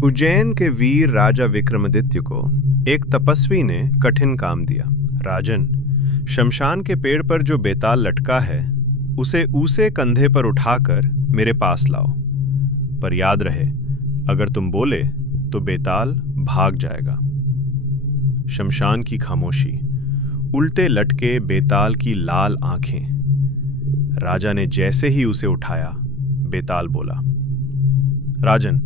उज्जैन के वीर राजा विक्रमादित्य को एक तपस्वी ने कठिन काम दिया। राजन, शमशान के पेड़ पर जो बेताल लटका है उसे ऊसे कंधे पर उठाकर मेरे पास लाओ। पर याद रहे, अगर तुम बोले तो बेताल भाग जाएगा। शमशान की खामोशी, उल्टे लटके बेताल की लाल आंखें। राजा ने जैसे ही उसे उठाया, बेताल बोला, राजन,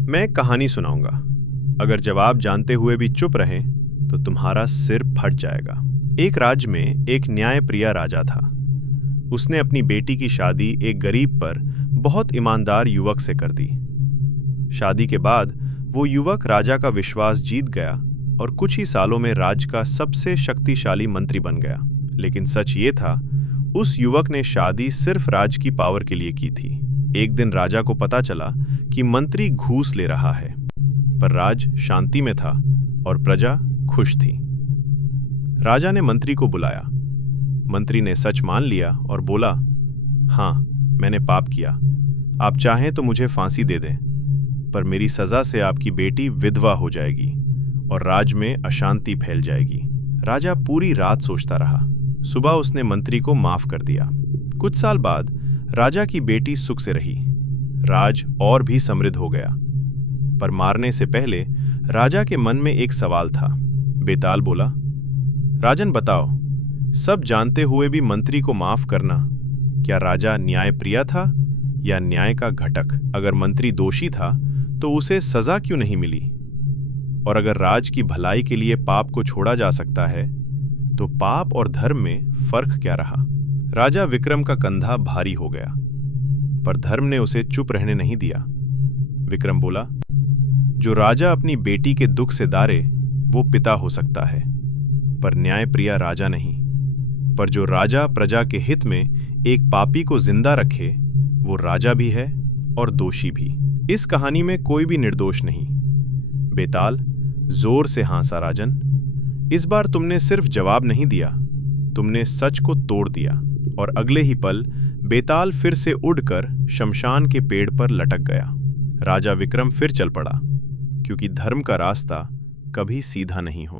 मैं एक कहानी सुनाऊंगा। अगर जवाब जानते हुए भी चुप रहे तो तुम्हारा सिर फट जाएगा। एक राज्य में एक न्यायप्रिय राजा था। उसने अपनी बेटी की शादी एक गरीब पर बहुत ईमानदार युवक से कर दी। शादी के बाद वो युवक राजा का विश्वास जीत गया और कुछ ही सालों में राज्य का सबसे शक्तिशाली मंत्री बन गया। लेकिन सच ये था, उस युवक ने शादी सिर्फ राज की पावर के लिए की थी। एक दिन राजा को पता चला कि मंत्री घूस ले रहा है, पर राज शांति में था और प्रजा खुश थी। राजा ने मंत्री को बुलाया। मंत्री ने सच मान लिया और बोला, हाँ, मैंने पाप किया। आप चाहें तो मुझे फांसी दे दें, पर मेरी सजा से आपकी बेटी विधवा हो जाएगी और राज्य में अशांति फैल जाएगी। राजा पूरी रात सोचता रहा। सुबह उसने मंत्री को माफ कर दिया। कुछ साल बाद राजा की बेटी सुख से रही। राज और भी समृद्ध हो गया। पर मारने से पहले राजा के मन में एक सवाल था। बेताल बोला, राजन बताओ, सब जानते हुए भी मंत्री को माफ करना, क्या राजा न्यायप्रिय था या न्याय का घटक? अगर मंत्री दोषी था तो उसे सजा क्यों नहीं मिली? और अगर राज की भलाई के लिए पाप को छोड़ा जा सकता है तो पाप और धर्म में फर्क क्या रहा? राजा विक्रम का कंधा भारी हो गया, पर धर्म ने उसे चुप रहने नहीं दिया। विक्रम बोला, जो राजा अपनी बेटी के दुख से दारे वो पिता हो सकता है, पर न्यायप्रिय राजा नहीं। पर जो राजा प्रजा के हित में एक पापी को जिंदा रखे वो राजा भी है और दोषी भी। इस कहानी में कोई भी निर्दोष नहीं। बेताल जोर से हंसा। राजन, इस बार तुमने सिर्फ जवाब नहीं दिया, तुमने सच को तोड़ दिया। और अगले ही पल बेताल फिर से उड़कर शमशान के पेड़ पर लटक गया। राजा विक्रम फिर चल पड़ा, क्योंकि धर्म का रास्ता कभी सीधा नहीं हो।